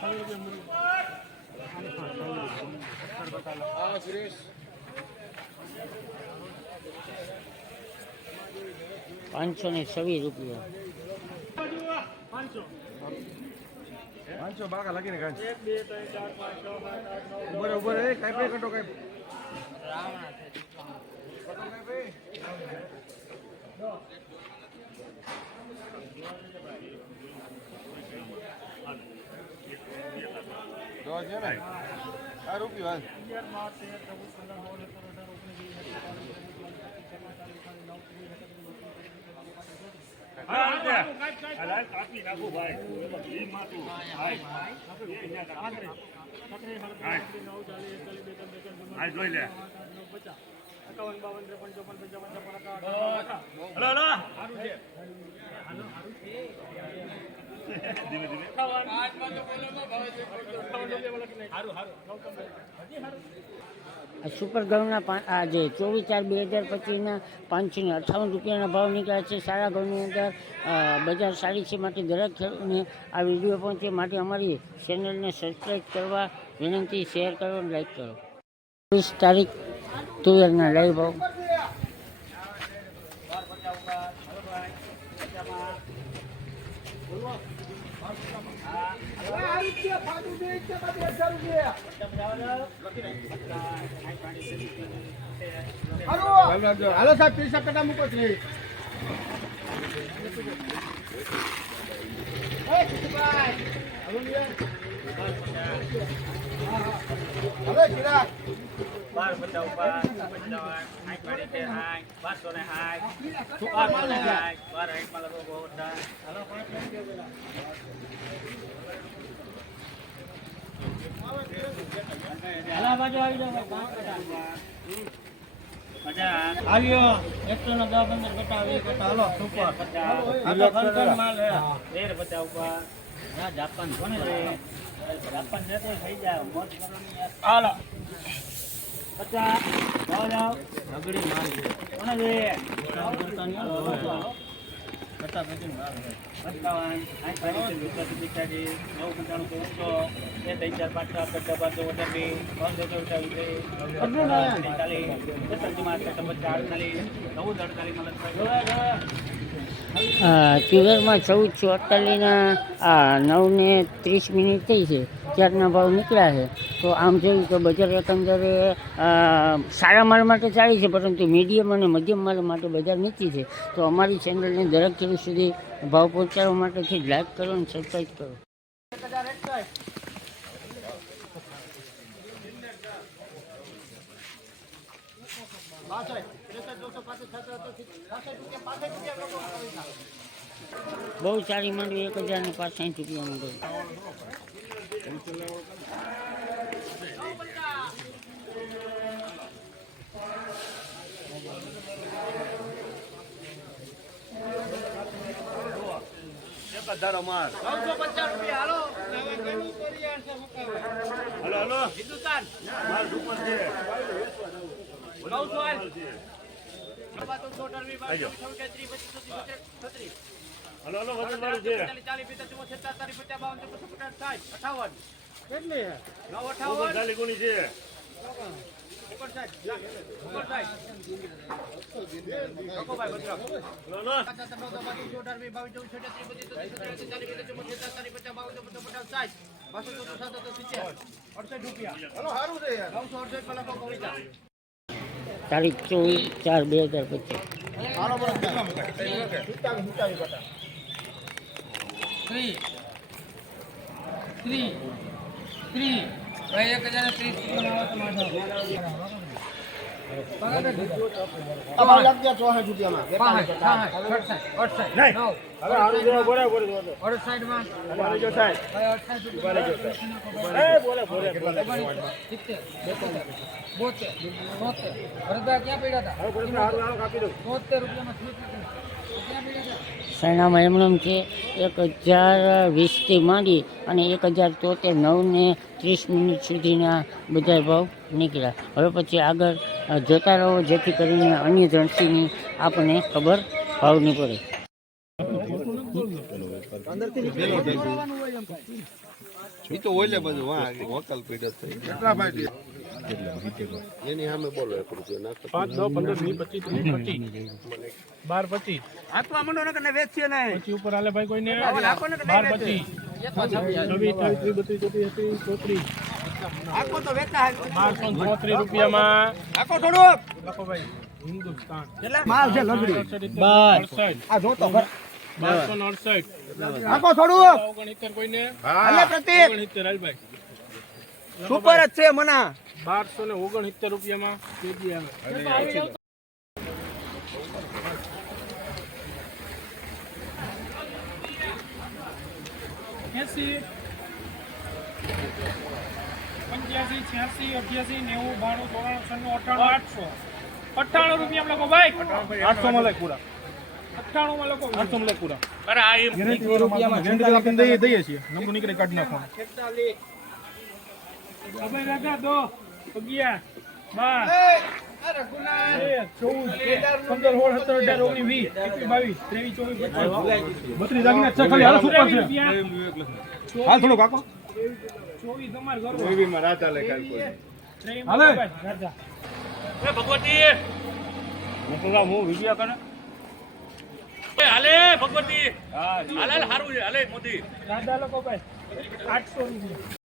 ₹526 500 બાકા લાગીને કાંઈ 1 2 3 4 5 6 7 8 9 ઉભર એ કાઈ પે કટો કાઈ રાવણા છે કટો કાઈ પે દો છે ને આ રૂપિયો હાલ સુપર ઘઉંના આજે 24/4/2025 ₹558 ભાવ નીકળ્યા છે. સારા ઘઉંની અંદર બજાર સારી છે, માટે દરેક ખેડૂતને આ વિડીયો પહોંચે માટે અમારી ચેનલને સબસ્ક્રાઈબ કરવા વિનંતી. શેર કરો અને લાઈક કરો. 20 તારીખ તુવેરના લાઈવ ભાવ. હાલો સાહેબ 30 ટકા મૂકો છે. હવે કિરા 12 50 આવ્યો 110-15 કટા 20 કટા. હાલો સુપર 50 માલ હે 50 ઉપર. ના જાપાન કોને રે જાપાન ને તો થઈ જાય મોજ કરવાની યાર. હાલો 50 જાવ રગડી માલ છે કોને રે કટા પેકિંગ માલ છે 55 આ પાડી છે બિચારી 995 એ 3 4 5 6 7 8 તુવેરમાં 1448ના 9:30 થઈ છે. ત્યારના ભાવ નીકળ્યા છે. તો આમ જોયું તો બજાર એકંદરે સારા માલ માટે સારી છે, પરંતુ મીડિયમ અને મધ્યમ માલ માટે બજાર નીચી છે. તો અમારી ચેનલને દરેક ખેડૂત સુધી ભાવ પહોંચાડવા માટેથી લાઈક કરો અને સબસ્ક્રાઈબ કરો. બહુ સારી માંડવી ₹1065 માંડવી. ધારો માર 950 હાલો હાલો હાલો હિન્દુસ્તાન માર ઉપર છે 900 હાલો હાલો વજન વાળું છે 40 કેટલી 958 ચાલી કોની છે શરણામાં એમનેમ છે 1020થી માંડી અને 1073 9:30 સુધીના બધા ભાવ નીકળ્યા. હવે પછી આગળ જોતા રહો, જેથી કરીને અન્ય જણસીની આપણને ખબર ભાવની પડે. એ તો ઓલે બધું વાહ વકલ પીડત થઈ કેટલા ભાઈ એની સામે બોલો 1 રૂપિયો નાખો 5 10 15 20 25 12 25 આટલા મંડો ને કને વેચીએ ને પછી ઉપર હાલે ભાઈ કોઈને નાખો ને 12 25 આખો તો વેચા 1234 રૂપિયામાં આખો થોડું લખો ભાઈ હિન્દુસ્તાન કેટલા માલ છે લગડી 12 આ જોતો ખર 1268 આખો થોડું 69 કોઈને હાલે પ્રતિક 69 હાલ ભાઈ સુપર જ છે મના 1269 રૂપિયામાં કેજી આવે એસી 85 86 88 90 92 93 94 95 98 રૂપિયા લખો ભાઈ 800 માં લખ પૂરા 98 માં લખો 800 માં લખ પૂરા અરે આ ગેરંટી રૂપિયામાં ગેરંટી આપીને દઈએ છીએ નંબર નીકળે કાઢી નાખવાનો 41 અબે રાજા દો 11 ભગવતી હાલે હારું છે હાલે મોદી દાદા લોકો ભાઈ 800 રૂપિયા